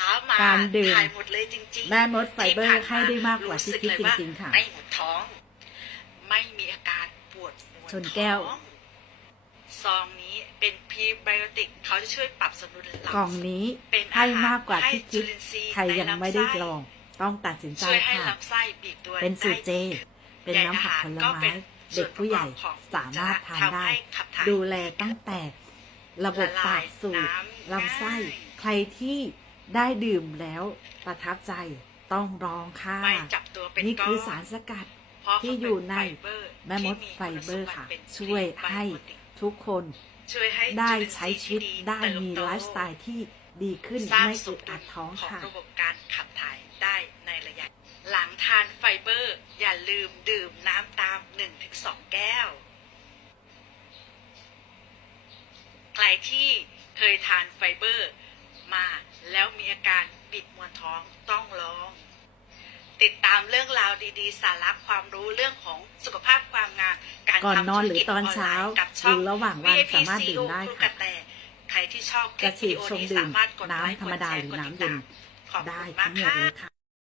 ช้ามาการดื่มถ่ายหมดเลยจริงๆแม่มดไฟเบอร์ที่ผ่ให้นได้มากกว่าที่คิดสึเลยจริง ๆ ค่ะ ไม่หมดท้อง ไม่มีอาการปวดมวนชนแก้วท้องซองนี้เป็นพรีไบโอติกเขาจะช่วยปรับสมดุลหลักล่องนี้เป็นอให้หรมากกว่าที่คิดให้จุลินทรีย์ใครยังไม่ได้ในลำส้ลอง ต้องตัดสินใจช่วยให้ค่ะลำไส้บีบตัวเป็นสูตรเจได้ดีเป็นน้ำผักผลก็ไม้เป็นเด็กผู้ใหญ่ส่วนประกอบของสามารถทานได้ทำให้ขับถ่ายดูแลตั้งแต่ ระบบละลายปากสูดน้ำลำไส้ง่ายใครที่ ได้ดื่มแล้วประทับใจต้องลองค่ะไม่จับตัวเป็นนี่คือก้สารสกัดเพราะที่อยู่ในเขาเป็นไฟเบอร์แม่มดที่ไฟเบอร์ค่ะณสมบัติเป็นช่วยให้พรีไบโอติกทุกคนช่วยให้ได้จุลินทรีย์ใช้ชีวิตที่ได้เติบมีโตไลฟ์สไตล์ที่ดีขึ้นสร้างไม่สอึมดดุอัลดท้องของค่ะระบบการขับถ่ายได้ในระยะ หลังทานไฟเบอร์ อย่าลืมดื่มน้ำตาม 1-2 แก้ว ใครที่เคยทานไฟเบอร์มา แล้วมีอาการบิดมวนท้องต้องลอง ติดตามเรื่องราวดีๆ สาระความรู้เรื่องของสุขภาพความงามการก่อนทำนอนธุหรืรอกิจตอนไลเช้ากับหช่องรือระหว่างวัน VIP สามารถดื่มได้ครูค่ะกระแตใครที่ชอบคลิจะปฉีวิดดีโอชงนี้ดื่มสามารถกดไลค์น้ำธรรมดาหรือกดแชน้ำกดเย็นติดตามขอบได้คุณทั้มางกหมดค่ะเลยค่ะ